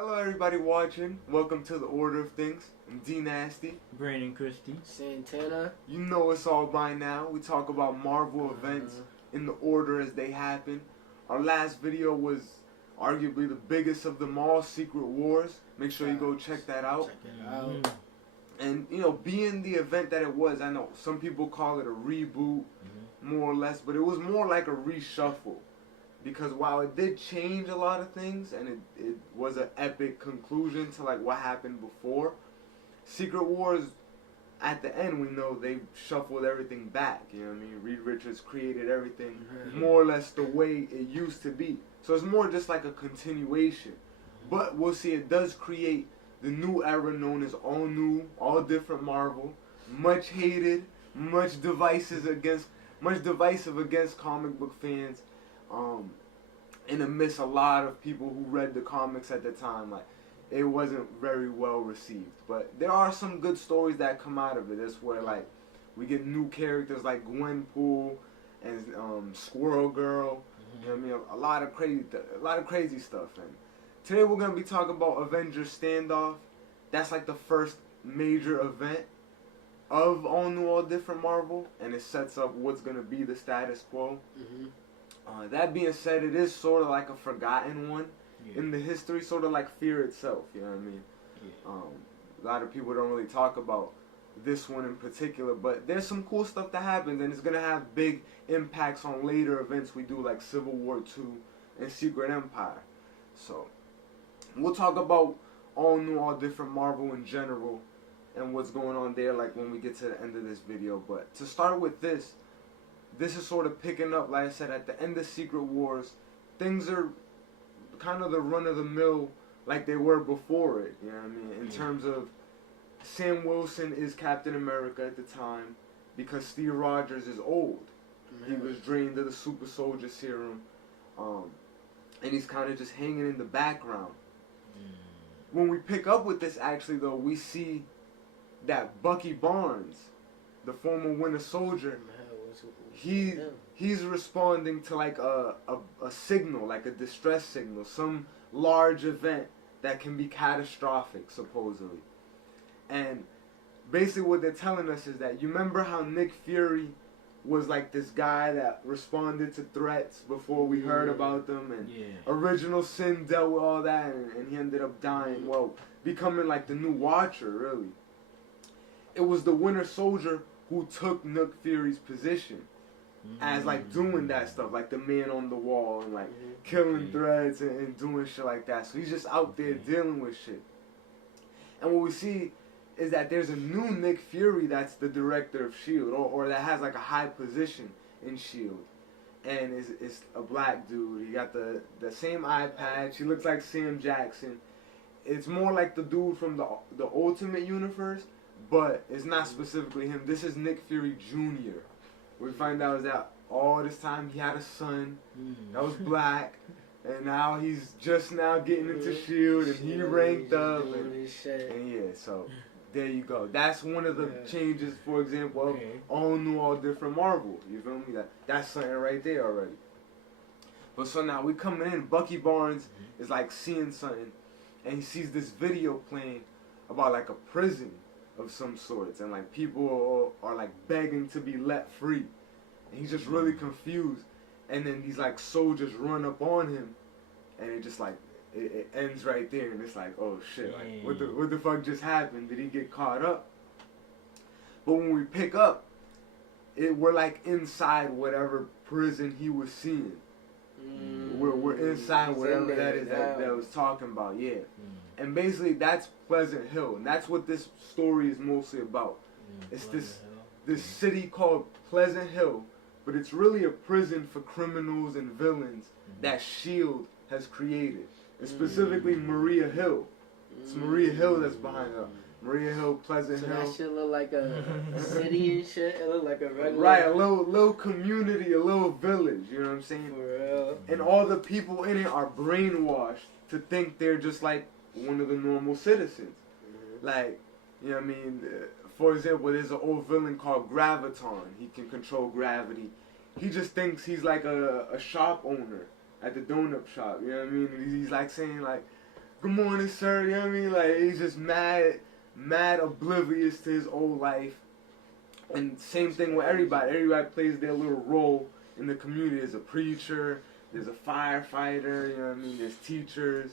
Hello everybody watching. Welcome to the Order of Things. I'm D Nasty. Brandon Christie. Santana. You know us all by now. We talk about Marvel events in the order as they happen. Our last video was arguably the biggest of them all, Secret Wars. Make sure you go check that out. Check it out. And you know, being the event that it was, I know some people call it a reboot, more or less, but it was more like a reshuffle. Because while it did change a lot of things, and it was an epic conclusion to like what happened before, Secret Wars, at the end, we know they shuffled everything back. You know what I mean? Reed Richards created everything more or less the way it used to be. So it's more just like a continuation. But we'll see, it does create the new era known as all new, all different Marvel. Much hated, much divisive against comic book fans. And amidst a lot of people who read the comics at the time, like, it wasn't very well received. But there are some good stories that come out of it. That's where, like, we get new characters like Gwenpool and Squirrel Girl. You know what I mean? A lot of crazy stuff. And today we're gonna be talking about Avengers Standoff. That's like the first major event of all new, all different Marvel, and it sets up what's gonna be the status quo. That being said, it is sort of like a forgotten one in the history, sort of like Fear itself, you know what I mean? A lot of people don't really talk about this one in particular, but there's some cool stuff that happens, and it's going to have big impacts on later events we do, like Civil War II and Secret Empire. So, we'll talk about all new, all different Marvel in general, and what's going on there, like when we get to the end of this video. But to start with this is sort of picking up, like I said, at the end of Secret Wars. Things are kind of the run-of-the-mill like they were before it, you know what I mean? In terms of Sam Wilson is Captain America at the time because Steve Rogers is old. He was drained of the super soldier serum, and he's kind of just hanging in the background. When we pick up with this, actually, though, we see that Bucky Barnes, the former Winter Soldier, he's responding to like a signal, like a distress signal, some large event that can be catastrophic, supposedly. And basically what they're telling us is that, you remember how Nick Fury was like this guy that responded to threats before we heard about them, and Original Sin dealt with all that, and he ended up dying, well, becoming like the new Watcher, really. It was the Winter Soldier who took Nick Fury's position as like doing that stuff, like the man on the wall, and like killing threats and doing shit like that. So he's just out there dealing with shit. And what we see is that there's a new Nick Fury that's the director of S.H.I.E.L.D. or that has like a high position in S.H.I.E.L.D. And it's a black dude. He got the same eye patch. He looks like Sam Jackson. It's more like the dude from the Ultimate Universe, but it's not specifically him. This is Nick Fury Jr. We find out is that all this time he had a son that was black, and now he's just now getting into S.H.I.E.L.D. and he ranked up, and yeah, so there you go. That's one of the changes, for example, of all new, all different Marvel. You feel me? That's something right there already. But so now we coming in, Bucky Barnes is like seeing something, and he sees this video playing about like a prison of some sorts, and like people are like begging to be let free, and he's just really confused. And then these like soldiers run up on him, and it just like it ends right there, and it's like, oh shit, like what the fuck just happened? Did he get caught up? But when we pick up, we're like inside whatever prison he was seeing. We're inside whatever that is that was talking about, And basically that's Pleasant Hill, and that's what this story is mostly about. It's this city called Pleasant Hill, but it's really a prison for criminals and villains that S.H.I.E.L.D. has created. And specifically Maria Hill. It's Maria Hill that's behind her. Maria Hill, Pleasant Hill. That shit look like a city and shit. It look like a regular... Right, a little community, a little village, you know what I'm saying? For real. And all the people in it are brainwashed to think they're just like one of the normal citizens. Like, you know what I mean? For example, there's an old villain called Graviton. He can control gravity. He just thinks he's like a shop owner at the donut shop, you know what I mean? He's like saying like, good morning, sir. You know what I mean? Like, he's just mad oblivious to his old life. And same thing with everybody. Everybody plays their little role in the community. There's a preacher, there's a firefighter, you know what I mean? There's teachers,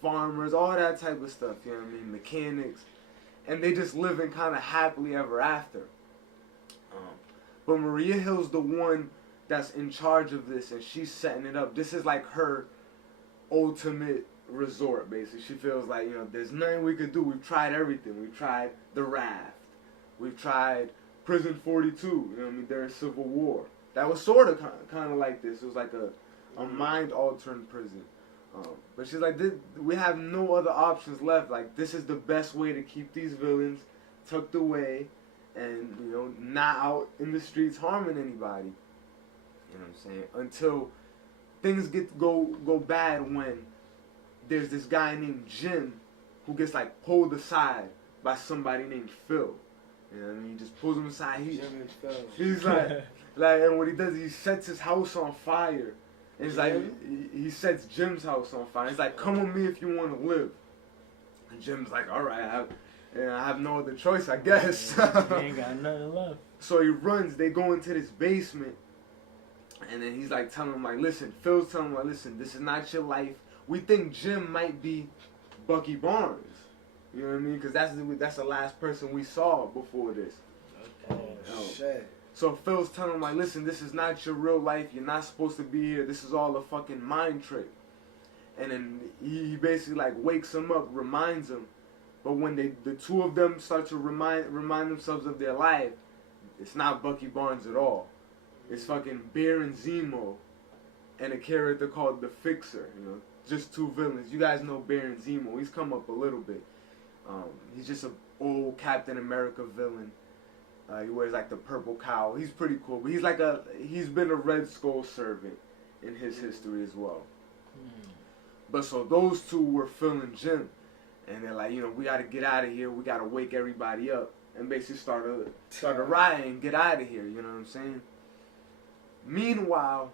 farmers, all that type of stuff, you know what I mean? Mechanics. And they just living kind of happily ever after. But Maria Hill's the one that's in charge of this, and she's setting it up. This is like her ultimate resort, basically. She feels like, you know, there's nothing we could do. We've tried everything. We've tried the raft. We've tried Prison 42, you know what I mean, during Civil War. That was sort of kind of like this. It was like a mind-altering prison. But she's like, we have no other options left. Like, this is the best way to keep these villains tucked away and, you know, not out in the streets harming anybody. You know what I'm saying? Until things go bad when there's this guy named Jim who gets, like, pulled aside by somebody named Phil. You know what I mean? He just pulls him aside. He's like, and what he does, he sets his house on fire. And he's like, he sets Jim's house on fire. He's like, come with me if you want to live. And Jim's like, all right, I have no other choice, I guess. He ain't got nothing left. So he runs. They go into this basement. And then he's like telling him, like, listen, Phil's telling him, like, listen, this is not your life. We think Jim might be Bucky Barnes. You know what I mean? Because that's the last person we saw before this. Oh, shit. So Phil's telling him, like, listen, this is not your real life. You're not supposed to be here. This is all a fucking mind trick. And then he basically, like, wakes him up, reminds him. But when the two of them start to remind themselves of their life, it's not Bucky Barnes at all. It's fucking Baron Zemo and a character called the Fixer. You know, just two villains. You guys know Baron Zemo. He's come up a little bit. He's just an old Captain America villain. He wears like the purple cowl. He's pretty cool, but he's been a Red Skull servant in his history as well. But so those two were Phil and Jim, and they're like, you know, we got to get out of here. We got to wake everybody up and basically start a riot and get out of here. You know what I'm saying? Meanwhile,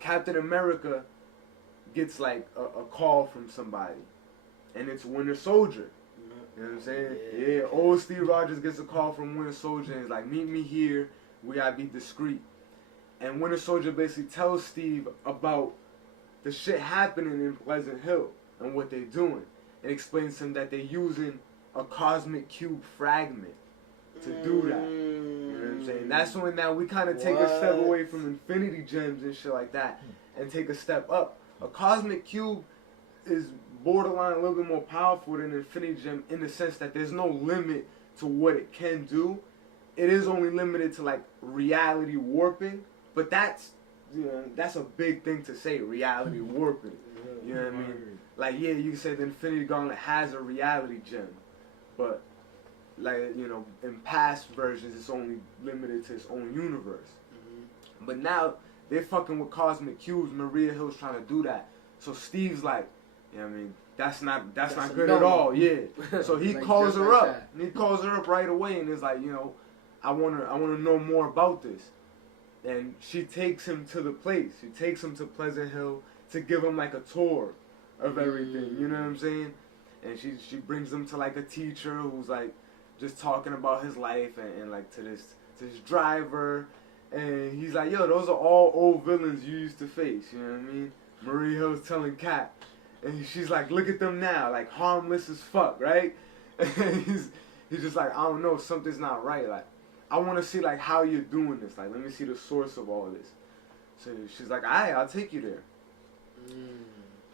Captain America gets like a call from somebody, and it's Winter Soldier. You know what I'm saying? Yeah. Old Steve Rogers gets a call from Winter Soldier and he's like, meet me here. We gotta be discreet. And Winter Soldier basically tells Steve about the shit happening in Pleasant Hill and what they're doing. And explains to him that they're using a cosmic cube fragment to do that. You know what I'm saying? That's when now we kind of take a step away from Infinity Gems and shit like that and take a step up. A cosmic cube is borderline a little bit more powerful than Infinity Gem in the sense that there's no limit to what it can do. It is only limited to like reality warping, but that's, you know, that's a big thing to say, reality warping. You know what I mean? Like, yeah, you can say the Infinity Gauntlet has a reality gem, but like, you know, in past versions it's only limited to its own universe. But now they're fucking with cosmic cubes. Maria Hill's trying to do that. So Steve's like, you know what I mean? That's not good at all. Yeah. So he Like, calls her like up. that. And he calls her up right away and is like, you know, I wanna know more about this. And she takes him to the place. She takes him to Pleasant Hill to give him like a tour of everything. You know what I'm saying? And she brings him to like a teacher who's like just talking about his life and like to this driver. And he's like, yo, those are all old villains you used to face. You know what I mean? Maria Hill's telling Cap. And she's like, look at them now, like harmless as fuck, right? And he's just like, I don't know, something's not right. Like, I want to see like how you're doing this. Like, let me see the source of all this. So she's like, alright, I'll take you there.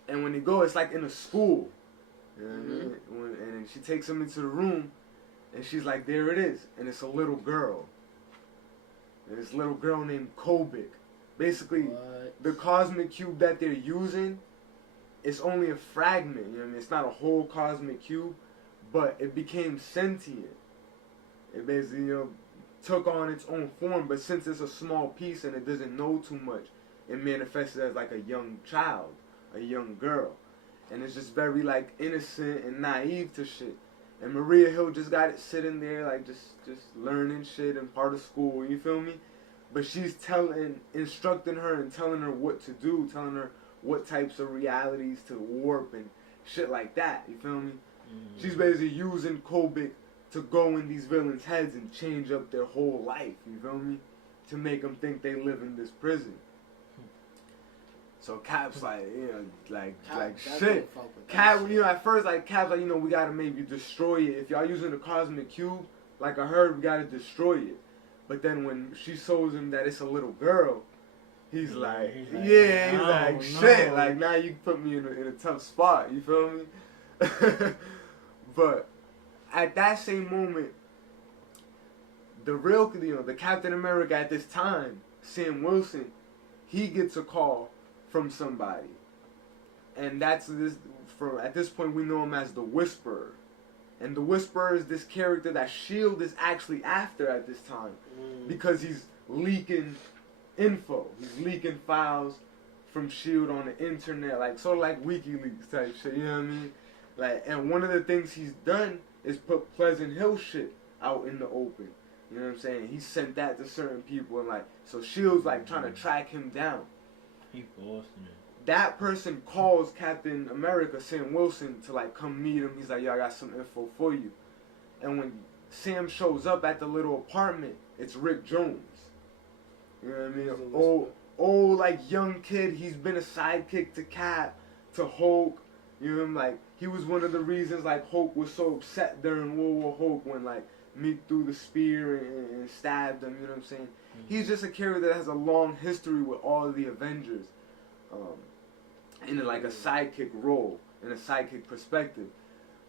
And when they go, it's like in a school. You know what I mean? And she takes him into the room, and she's like, there it is. And it's a little girl. And this little girl named Kobik. Basically, the cosmic cube that they're using, it's only a fragment, you know what I mean? It's not a whole cosmic cube, but it became sentient. It basically, you know, took on its own form, but since it's a small piece and it doesn't know too much, it manifests as like a young child, a young girl. And it's just very like innocent and naive to shit. And Maria Hill just got it sitting there like just learning shit and part of school, you feel me? But she's instructing her and telling her what to do, telling her what types of realities to warp shit like that. You feel me? Mm-hmm. She's basically using Kobik to go in these villains' heads and change up their whole life. You feel me? To make them think they live in this prison. So Cap's like, you know, like shit. Cap, you know, at first, like, Cap's like, you know, we gotta maybe destroy it. If y'all using the cosmic cube, like I heard, we gotta destroy it. But then when she shows him that it's a little girl, he's like, shit, like, now you put me in a tough spot, you feel me? But at that same moment, the real, you know, the Captain America at this time, Sam Wilson, he gets a call from somebody. And that's this, at this point we know him as the Whisperer. And the Whisperer is this character that S.H.I.E.L.D. is actually after at this time. Because he's leaking info. He's leaking files from S.H.I.E.L.D. on the internet. Like, sort of like WikiLeaks type shit, you know what I mean? Like, and one of the things he's done is put Pleasant Hill shit out in the open. You know what I'm saying? He sent that to certain people, and like, so S.H.I.E.L.D's like trying to track him down. He bossing it. That person calls Captain America, Sam Wilson, to like come meet him. He's like, yo, I got some info for you. And when Sam shows up at the little apartment, it's Rick Jones. You know what I mean? Old like young kid. He's been a sidekick to Cap, to Hulk. You know, like, he was one of the reasons like Hulk was so upset during World War Hulk when like Meek threw the spear and stabbed him. You know what I'm saying? Mm-hmm. He's just a character that has a long history with all of the Avengers, in like a sidekick role, in a sidekick perspective.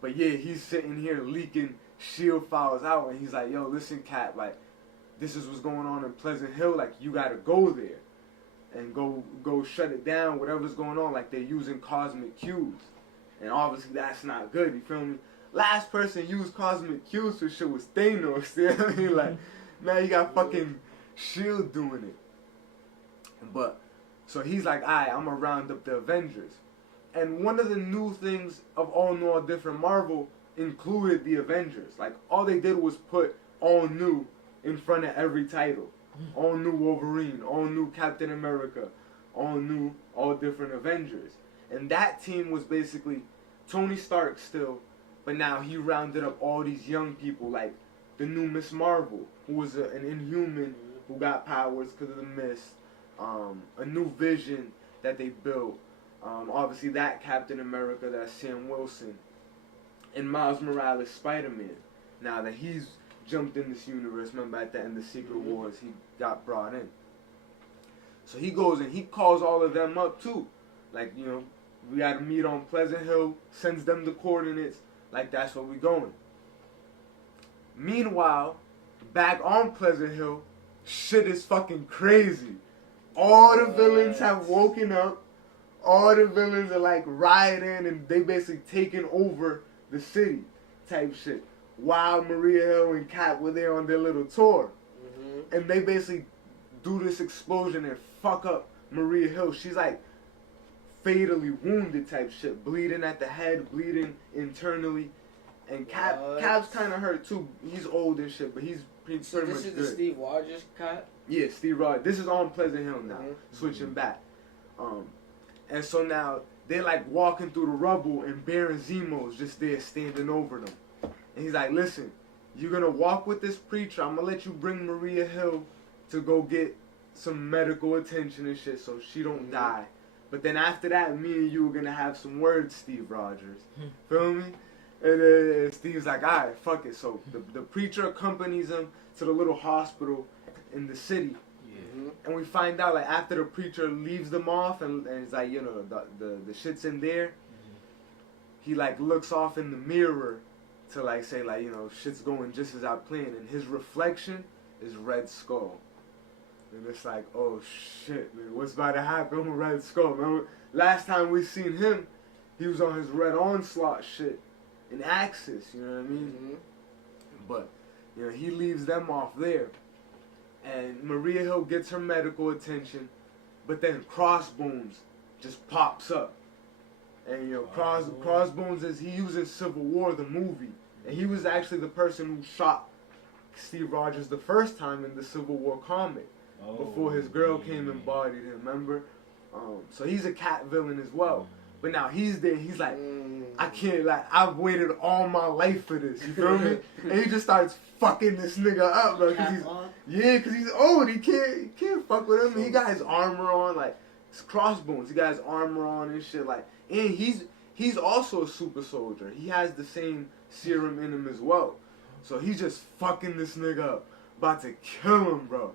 But yeah, he's sitting here leaking S.H.I.E.L.D. files out, and he's like, yo, listen, Cap, like, this is what's going on in Pleasant Hill. Like, you gotta go there and go shut it down. Whatever's going on, like, they're using cosmic cubes. And obviously that's not good, you feel me? Last person used cosmic cubes for shit was Thanos, you know what I mean? Like, now you got fucking S.H.I.E.L.D. doing it. But, so he's like, alright, I'm gonna round up the Avengers. And one of the new things of All New, All Different Marvel included the Avengers. Like, all they did was put All New in front of every title. All New Wolverine, All New Captain America, All New, All Different Avengers. And that team was basically Tony Stark still, but now he rounded up all these young people, like the new Miss Marvel, who was an Inhuman who got powers because of the mist, a new Vision that they built, obviously that Captain America, that's Sam Wilson, and Miles Morales Spider-Man. Now that he's jumped in this universe, remember at the end of Secret Wars, he got brought in. So he goes and he calls all of them up too. Like, you know, we gotta meet on Pleasant Hill, sends them the coordinates, like that's where we going. Meanwhile, back on Pleasant Hill, shit is fucking crazy. All the villains have woken up, all the villains are like rioting and they basically taking over the city type shit. While Maria Hill and Cap were there on their little tour. And they basically do this explosion and fuck up Maria Hill. She's like fatally wounded type shit, bleeding at the head, bleeding internally, and Cap's kind of hurt too. He's old and shit, but he's pretty much good. This is the Steve Rogers Cap? Yeah, Steve Rogers. This is on Pleasant Hill now, switching back. And so now they're like walking through the rubble, and Baron Zemo's just there standing over them, and he's like, "Listen, you're gonna walk with this preacher. I'm gonna let you bring Maria Hill to go get some medical attention and shit, so she don't die. But then after that, me and you are gonna have some words, Steve Rogers. Feel me?" And Steve's like, alright, fuck it. So the preacher accompanies him to the little hospital in the city. And we find out, like, after the preacher leaves them off and it's like, you know, the shit's in there, he, like, looks off in the mirror to, like, say, like, you know, shit's going just as I planned. And his reflection is Red Skull. And it's like, oh, shit, man, what's about to happen with Red Skull? Remember, last time we seen him, he was on his Red Onslaught shit in Axis, you know what I mean? But, you know, he leaves them off there. And Maria Hill gets her medical attention, but then Crossbones just pops up. And, you know, Crossbones he uses Civil War, the movie. And he was actually the person who shot Steve Rogers the first time in the Civil War comic. Before his girl came and bodied him, remember? So he's a cat villain as well. But now he's there. He's like, I can't, like, I've waited all my life for this. You feel me? And he just starts fucking this nigga up, bro. Cause he's old. He can't fuck with him. He got his armor on, like, his crossbones. He got his armor on and shit, like, and he's also a super soldier. He has the same serum in him as well. So he's just fucking this nigga up, about to kill him, bro.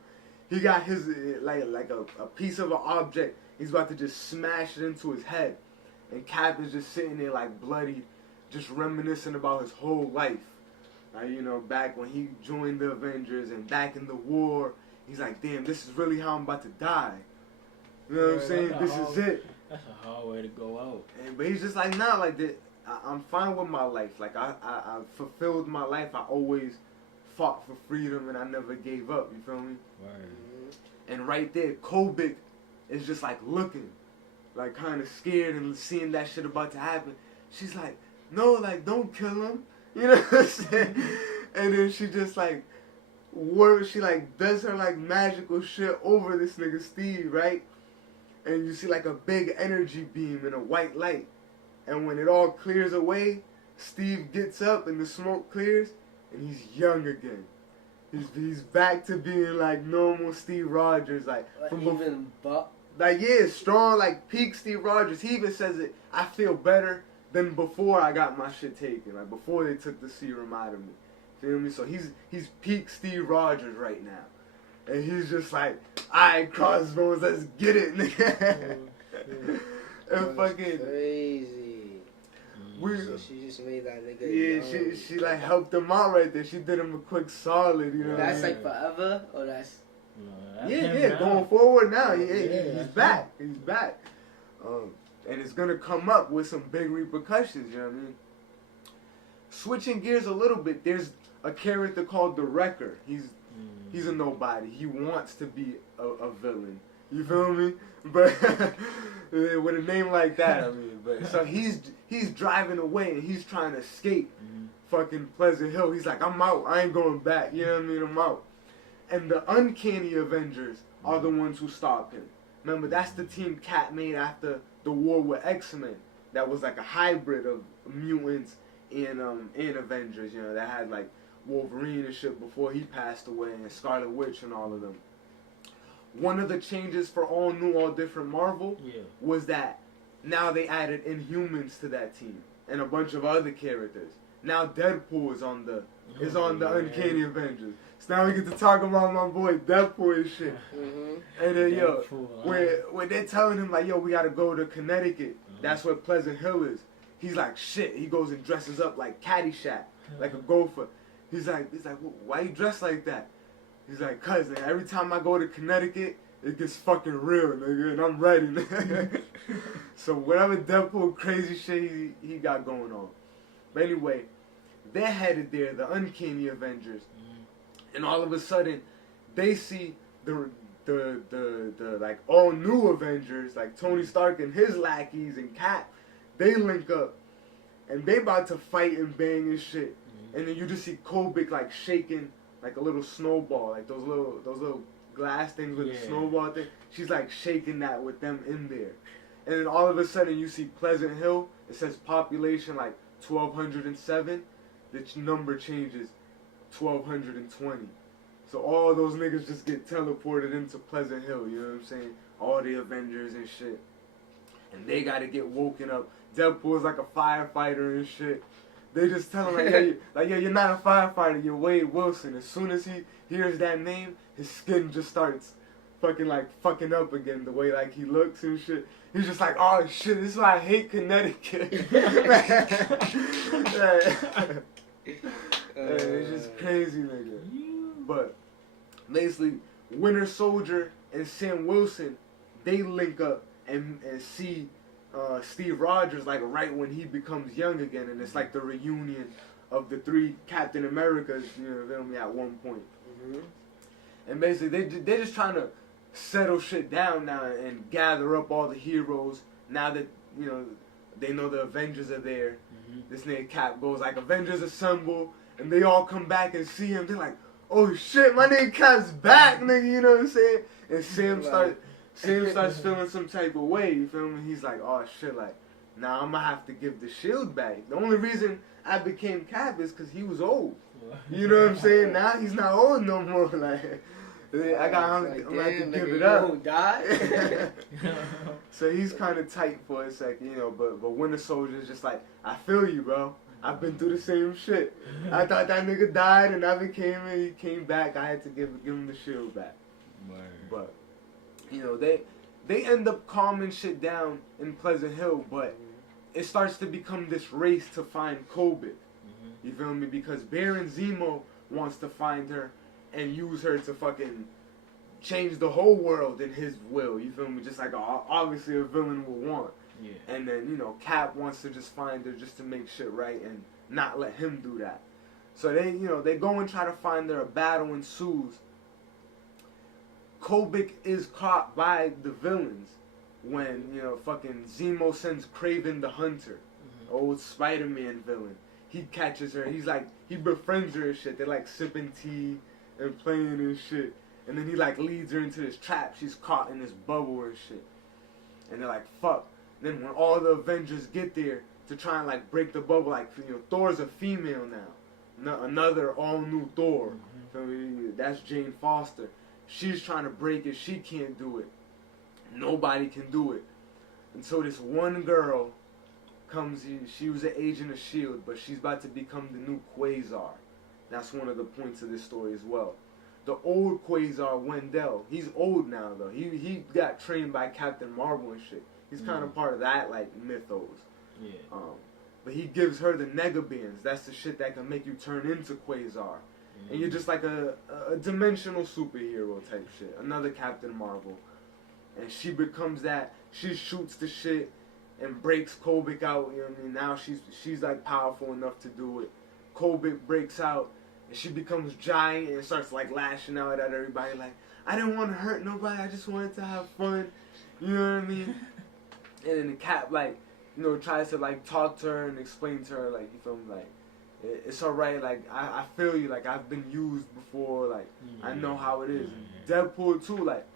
He got his, like a piece of an object. He's about to just smash it into his head. And Cap is just sitting there like bloody, just reminiscing about his whole life. You know, back when he joined the Avengers and back in the war. He's like, damn, this is really how I'm about to die. You know what I'm saying? This is it. That's a hard way to go out. But he's just like, nah, like, I'm fine with my life. Like, I fulfilled my life. I always fought for freedom and I never gave up. You feel me? Right. And right there, Kobik is just like looking, like kind of scared and seeing that shit about to happen. She's like, no, like, don't kill him. You know what I'm saying? And then she just like, she like does her like magical shit over this nigga Steve, right? And you see like a big energy beam and a white light. And when it all clears away, Steve gets up and the smoke clears and he's young again. He's back to being like normal Steve Rogers, like from like strong, like peak Steve Rogers. He even says it. I feel better than before I got my shit taken, like before they took the serum out of me. Feel me? So he's peak Steve Rogers right now, and he's just like, alright, crossbones, let's get it, nigga. And fucking crazy. So she just made that nigga. Yeah, she like helped him out right there. She did him a quick solid, you know. That's like forever, or that's. Yeah, going forward now. He's back. He's back. And it's gonna come up with some big repercussions. You know what I mean? Switching gears a little bit. There's a character called the Wrecker. He's a nobody. He wants to be a villain. You feel me? But with a name like that, I mean, but so he's driving away and he's trying to escape fucking Pleasant Hill. He's like, I'm out. I ain't going back. You know what I mean? I'm out. And the Uncanny Avengers are the ones who stop him. Remember, that's the team Cap made after the war with X-Men. That was like a hybrid of mutants and Avengers. You know, that had like Wolverine and shit before he passed away, and Scarlet Witch and all of them. One of the changes for All New, All Different Marvel was that now they added Inhumans to that team and a bunch of other characters. Now Deadpool is on the Uncanny Avengers. So now we get to talk about my boy Deadpool and shit. And then when they're telling him like, yo, we gotta go to Connecticut. That's where Pleasant Hill is. He's like, shit. He goes and dresses up like Caddyshack, like a gopher. He's like, why you dressed like that? He's like, cousin, every time I go to Connecticut, it gets fucking real, nigga, and I'm ready, nigga. So whatever Deadpool crazy shit he got going on. But anyway, they're headed there, the Uncanny Avengers, and all of a sudden, they see the like all new Avengers, like Tony Stark and his lackeys and Cap. They link up, and they about to fight and bang and shit. And then you just see Kobik like shaking like a little snowball, like those little glass things with the snowball thing. She's like shaking that with them in there. And then all of a sudden you see Pleasant Hill. It says population like 1,207. The number changes 1,220. So all those niggas just get teleported into Pleasant Hill, you know what I'm saying? All the Avengers and shit. And they gotta get woken up. Deadpool's like a firefighter and shit. They just tell him like, you're not a firefighter, you're Wade Wilson. As soon as he hears that name, his skin just starts fucking up again, the way like he looks and shit. He's just like, oh shit, this is why I hate Connecticut. It's just crazy, nigga. But basically, Winter Soldier and Sam Wilson, they link up and see Steve Rogers like right when he becomes young again, and it's like the reunion of the three Captain Americas, you know, at one point. And basically, they're just trying to settle shit down now and gather up all the heroes. Now that you know they know the Avengers are there, this nigga Cap goes like, Avengers assemble, and they all come back and see him. They're like, oh shit, my nigga Cap's back, nigga. You know what I'm saying? And Sam starts feeling some type of way, you feel me? He's like, oh shit, like, now I'm gonna have to give the shield back. The only reason I became Cap is because he was old. You know what I'm saying? Now he's not old no more. Like, I'm gonna have to give it up. Die? So he's kind of tight for a second, you know. But Winter Soldier's just like, I feel you, bro. I've been through the same shit. I thought that nigga died and I became him. He came back. I had to give him the shield back. Word. But you know, they end up calming shit down in Pleasant Hill, but it starts to become this race to find Kobik. You feel me? Because Baron Zemo wants to find her and use her to fucking change the whole world in his will. You feel me? Just like obviously a villain would want. Yeah. And then, you know, Cap wants to just find her just to make shit right and not let him do that. So they go and try to find her. A battle ensues. Kobik is caught by the villains when, you know, fucking Zemo sends Kraven the Hunter, old Spider-Man villain. He catches her. He's like, he befriends her and shit. They're like sipping tea and playing and shit. And then he like leads her into this trap. She's caught in this bubble and shit. And they're like, fuck. Then when all the Avengers get there to try and like break the bubble, like, you know, Thor's a female now. Another all new Thor. That's Jane Foster. She's trying to break it. She can't do it. Nobody can do it. Until this one girl comes. She was an agent of S.H.I.E.L.D., but she's about to become the new Quasar. That's one of the points of this story as well. The old Quasar, Wendell, he's old now though. He got trained by Captain Marvel and shit. He's kind of part of that like mythos. Yeah. But he gives her the Negabands. That's the shit that can make you turn into Quasar. And you're just like a dimensional superhero type shit. Another Captain Marvel. And she becomes that. She shoots the shit and breaks Kobik out. You know what I mean? Now she's like powerful enough to do it. Kobik breaks out and she becomes giant and starts like lashing out at everybody. Like, I didn't want to hurt nobody. I just wanted to have fun. You know what I mean? And then the Cap, like, you know, tries to like talk to her and explain to her, like, you feel me, like, it's alright, like, I feel you, like, I've been used before, like, I know how it is. Deadpool too, like,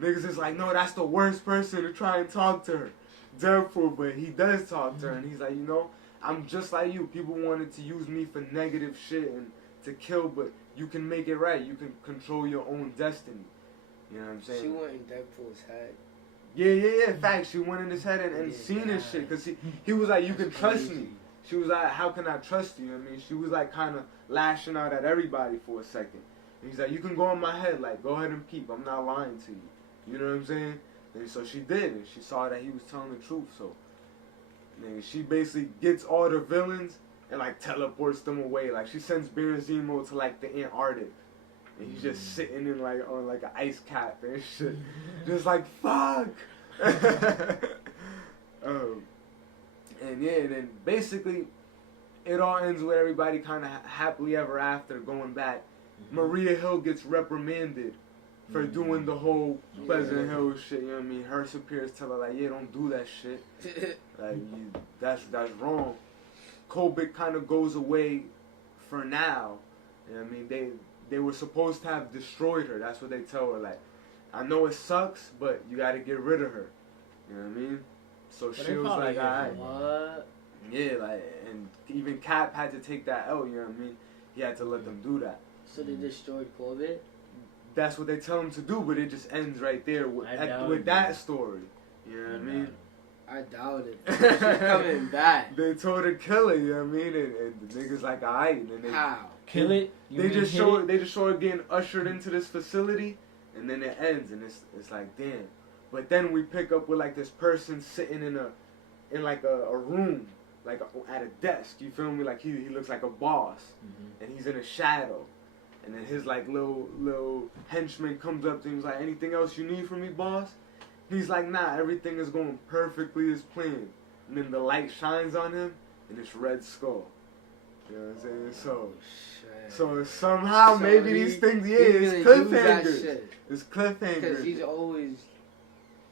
niggas is like, no, that's the worst person to try and talk to her. Deadpool, but he does talk to her, and he's like, you know, I'm just like you. People wanted to use me for negative shit and to kill, but you can make it right. You can control your own destiny. You know what I'm saying? She went in Deadpool's head. Yeah. In fact, she went in his head and seen his shit. Because he was like, you can trust me. She was like, how can I trust you? I mean, she was like kind of lashing out at everybody for a second. And he's like, you can go in my head. Like, go ahead and peep. I'm not lying to you. You know what I'm saying? And so she did. And she saw that he was telling the truth. So and she basically gets all the villains and like teleports them away. Like, she sends Baron Zemo to like the Antarctic. And he's just sitting in like on like an ice cap and shit. Just like, fuck! And yeah, and then basically it all ends with everybody kind of happily ever after going back. Maria Hill gets reprimanded for doing the whole Pleasant Hill shit, you know what I mean? Her superiors tell her like, yeah, don't do that shit. Like, that's wrong. Kobik kind of goes away for now. You know what I mean? They were supposed to have destroyed her. That's what they tell her. Like, I know it sucks, but you got to get rid of her. You know what I mean? So she was like, alright. What? Yeah, like, and even Cap had to take that L, you know what I mean? He had to let them do that. So they destroyed Corbett? That's what they tell him to do, but it just ends right there with that story. You know what I mean? I doubt it. She's coming back. They told her kill it, you know what I mean? And the niggas like, alright. And then How? Kill it? They just show her getting ushered into this facility, and then it ends, and it's like, damn. But then we pick up with like this person sitting in a room, like at a desk. You feel me? Like he looks like a boss, and he's in a shadow. And then his like little henchman comes up to him. He's like, anything else you need from me, boss? He's like, nah, everything is going perfectly as planned. And then the light shines on him, and it's Red Skull. You know what I'm saying? So somehow maybe these things, it's cliffhangers. It's cliffhangers. Because he's always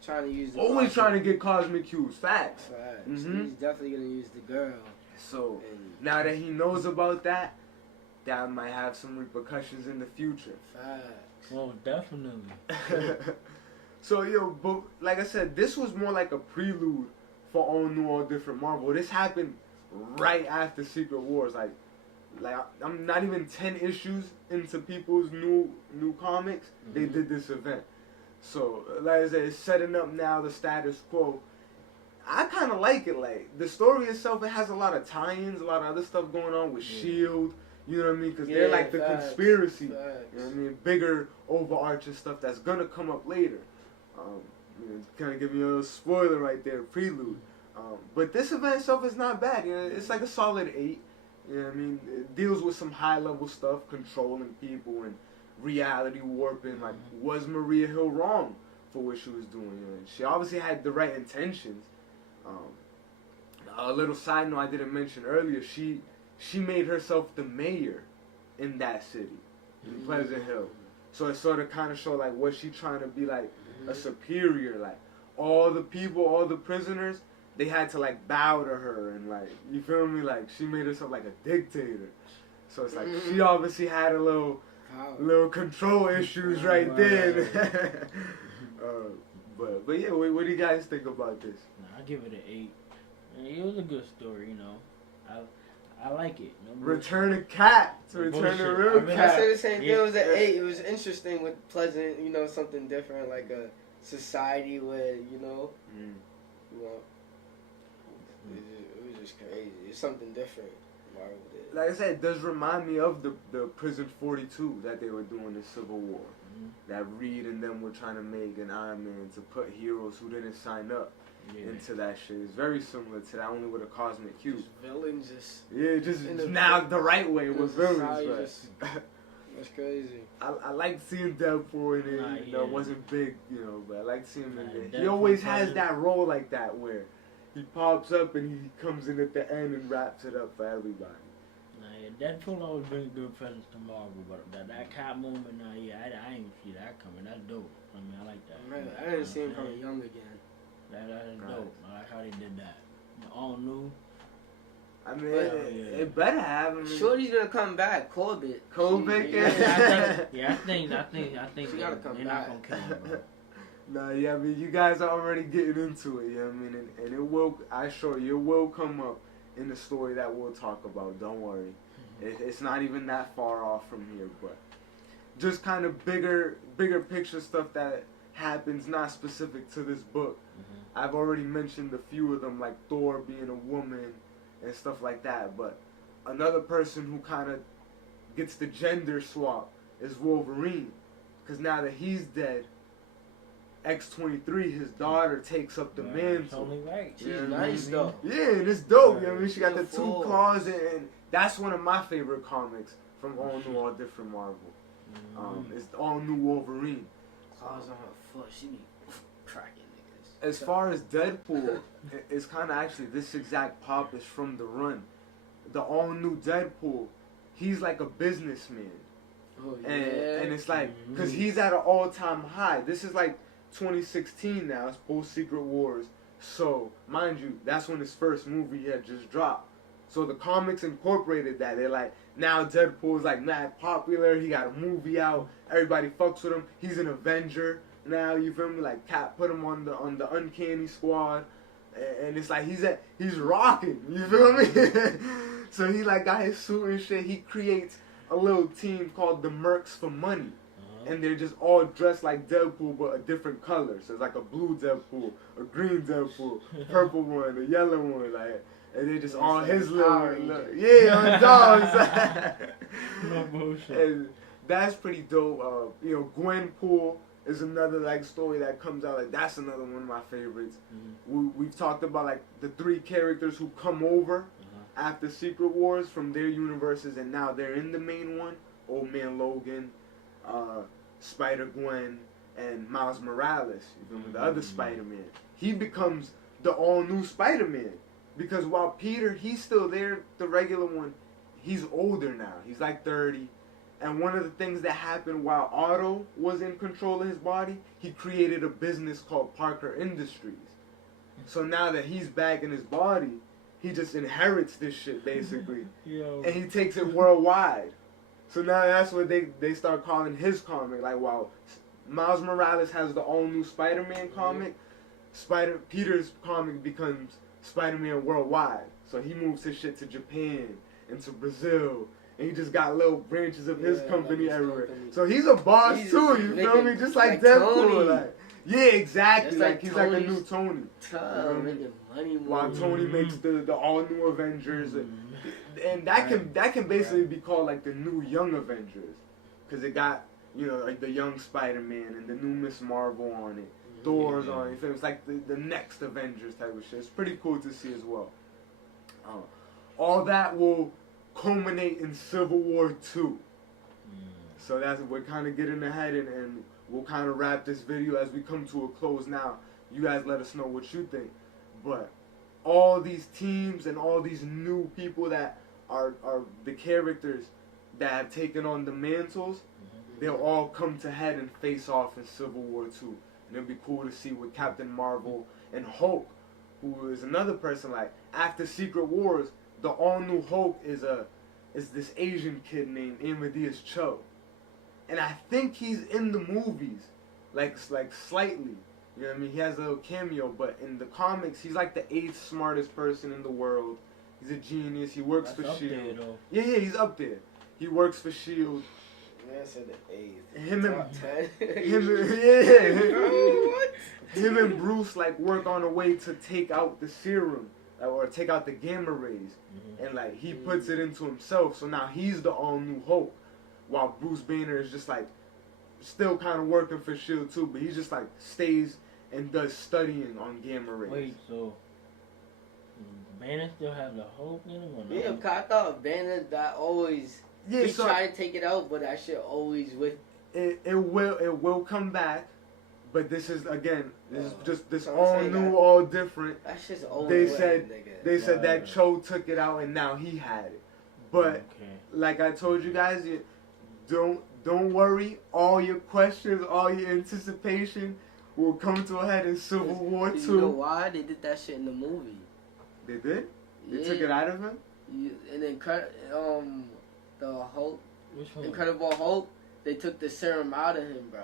trying to use the always trying to get cosmic cues. Facts. So he's definitely going to use the girl. So now that he knows about that, that might have some repercussions in the future. Facts. Well, definitely. So, but like I said, this was more like a prelude for all new, all different Marvel. This happened right after Secret Wars. Like I'm not even 10 issues into people's new comics. They did this event. So, like I said, it's setting up now the status quo. I kind of like it. Like, the story itself, it has a lot of tie-ins, a lot of other stuff going on with S.H.I.E.L.D., you know what I mean? Because they're like the conspiracy, you know what I mean? Bigger, overarching stuff that's going to come up later. Kind of giving you a little spoiler right there, prelude. But this event itself is not bad. You know, it's like a solid 8. You know what I mean? It deals with some high-level stuff, controlling people and reality warping. Like, was Maria Hill wrong for what she was doing? You know? She obviously had the right intentions. A little side note I didn't mention earlier, she made herself the mayor in that city, in Pleasant Hill. So it sort of kind of showed, like, was she trying to be, like, a superior? Like, all the people, all the prisoners, they had to, like, bow to her and, like, you feel me? Like, she made herself like a dictator. So it's like, she obviously had a little control issues right there. But yeah, what do you guys think about this? I give it an 8. It was a good story, you know. I like it. No Return a cat. Return a real cat. I said the same thing. It was an 8. It was interesting with Pleasant, you know, something different, like a society where, you know, it was just crazy. It's something different. Marvel did. Like I said, it does remind me of the Prison 42 that they were doing in Civil War. That Reed and them were trying to make an Iron Man to put heroes who didn't sign up into that shit. It's very similar to that, only with a cosmic cube. Villains just... Yeah, just now the right way with villains. That's crazy. I liked seeing Deadpool in it. You know, it wasn't big, you know, but I liked seeing him in it. He always has that role like that where he pops up and he comes in at the end and wraps it up for everybody. Deadpool always brings good presents to Marvel, but that cat moment, I ain't see that coming. That's dope. I mean, I like that. I didn't see him coming young again. That is dope. I like how they did that. All new. I mean, it better have. I mean, Shorty's gonna come back. Corbett. I think she gotta come they're back. not gonna kill him, bro. No, yeah, I mean, you guys are already getting into it, you know what I mean? And it will, I assure you, it will come up in the story that we'll talk about. Don't worry. It's not even that far off from here, but just kind of bigger picture stuff that happens, not specific to this book. I've already mentioned a few of them, like Thor being a woman and stuff like that, but another person who kind of gets the gender swap is Wolverine, because now that he's dead, X-23, his daughter, takes up the mantle. Only right. She's nice though. Yeah, and it's dope. You know what I mean? She got the 2 claws, and that's one of my favorite comics from All New, All Different Marvel. It's All New Wolverine. Claws on her foot. She be cracking niggas. As far as Deadpool, it's kind of actually this exact pop is from the run. The All New Deadpool, he's like a businessman. Oh, yeah. And it's like, because he's at an all-time high. This is like 2016 now. It's post-Secret Wars. So, mind you, that's when his first movie had just dropped. So the comics incorporated that. They're like, now Deadpool's like mad popular. He got a movie out. Everybody fucks with him. He's an Avenger now. You feel me? Like Cap put him on the Uncanny Squad, and it's like he's rocking. You feel me? So he like got his suit and shit. He creates a little team called the Mercs for Money. And they're just all dressed like Deadpool, but a different color. So it's like a blue Deadpool, a green Deadpool, purple one, a yellow one, like, and they're just all his little, on dogs. No bullshit. And that's pretty dope. You know, Gwenpool is another like story that comes out. Like that's another one of my favorites. We've talked about like the 3 characters who come over after Secret Wars from their universes, and now they're in the main one. Old Man Logan, Spider-Gwen, and Miles Morales, you feel me? The other Spider-Man. He becomes the all-new Spider-Man. Because while Peter, he's still there, the regular one, he's older now. He's like 30. And one of the things that happened while Otto was in control of his body, he created a business called Parker Industries. So now that he's back in his body, he just inherits this shit, basically. And he takes it worldwide. So now that's what they start calling his comic. Like, while Miles Morales has the all-new Spider-Man comic, Peter's comic becomes Spider-Man worldwide. So he moves his shit to Japan and to Brazil. And he just got little branches of his company everywhere. So he's a boss too, you feel me? Just like Deadpool. Like, yeah, exactly. Like he's like a new Tony. Making money while Tony makes the all new Avengers. And that can basically be called like the new young Avengers. Because it got, you know, like the young Spider-Man and the new Miss Marvel on it. Thor's on it. It's like the next Avengers type of shit. It's pretty cool to see as well. All that will culminate in Civil War 2. So we're kind of getting ahead, and we'll kind of wrap this video as we come to a close now. You guys let us know what you think. But all these teams and all these new people that are the characters that have taken on the mantles, they'll all come to head and face off in Civil War 2. And it'll be cool to see with Captain Marvel and Hulk, who is another person. Like, after Secret Wars, the all-new Hulk is this Asian kid named Amadeus Cho. And I think he's in the movies, like slightly. You know what I mean? He has a little cameo, but in the comics, he's like the 8th smartest person in the world. He's a genius. He works for S.H.I.E.L.D. Yeah, he's up there. He works for S.H.I.E.L.D. Yeah, I said the 8th. Him and Bruce like work on a way to take out the serum or take out the gamma rays, and like he puts it into himself. So now he's the all new Hulk, while Bruce Banner is just like still kind of working for S.H.I.E.L.D. too, but he just like stays and does studying on gamma rays. Wait, so Banner still have the Hulk in him or not? Yeah, cause I thought Banner that always. Yeah, he tried to take it out, but that shit always with. It will come back, but this is just this all new, all different. That shit's always They said that Cho took it out and now he had it, but like I told you guys, don't worry. All your questions, all your anticipation will come to a head in Civil War 2. You know why they did that shit in the movie? They did. They took it out of him. And then the Hulk, Incredible Hulk, they took the serum out of him, bro.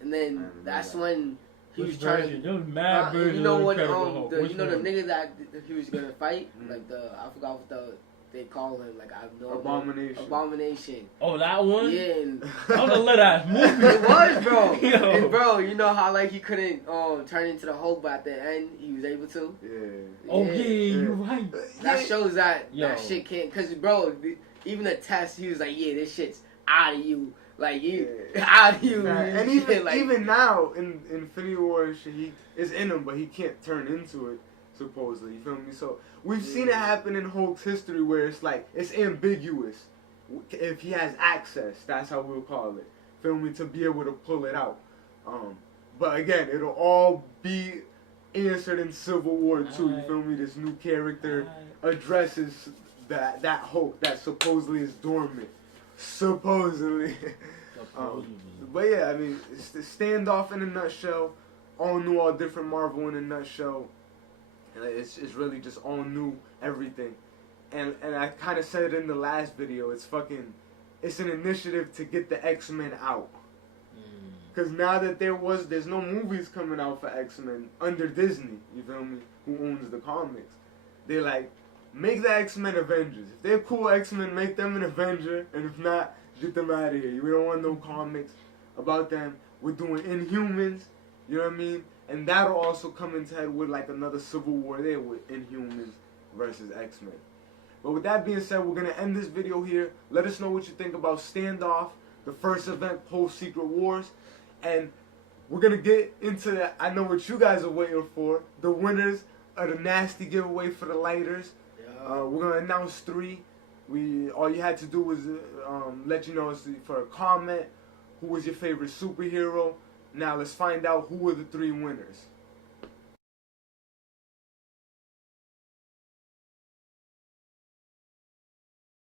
And then that's when he was trying to. You know what? The nigga that he was gonna fight, like I forgot what they call him. Like I know Abomination. Oh, that one. Yeah. And that was a lit ass movie. It was, bro. And bro, you know how like he couldn't turn into the Hulk, but at the end he was able to. Yeah. Oh yeah, you're right. That shows that shit can't. Cause bro, even the test, he was like, yeah, this shit's out of you. Like out of you. And even now in Infinity War, he is in him, but he can't turn into it. Supposedly, you feel me? So we've seen it happen in Hulk's history where it's like it's ambiguous if he has access. That's how we'll call it. Feel me? To be able to pull it out. But again, it'll all be answered in Civil War 2. You feel me? This new character addresses that Hulk that supposedly is dormant. Supposedly. But yeah, I mean, it's the standoff in a nutshell. All new, all different Marvel in a nutshell. It's really just all new everything. And I kind of said it in the last video. It's an initiative to get the X-Men out. Because now that there's no movies coming out for X-Men under Disney, you feel me, who owns the comics. They're like, make the X-Men Avengers. If they're cool X-Men, make them an Avenger. And if not, get them out of here. We don't want no comics about them. We're doing Inhumans, you know what I mean? And that'll also come into head with like another Civil War there with Inhumans versus X-Men. But with that being said, we're going to end this video here. Let us know what you think about Standoff, the first event post-Secret Wars. And we're going to get into that. I know what you guys are waiting for. The winners of the nasty giveaway for the lighters. We're going to announce 3. All you had to do was let you know for a comment who was your favorite superhero. Now let's find out who were the 3 winners.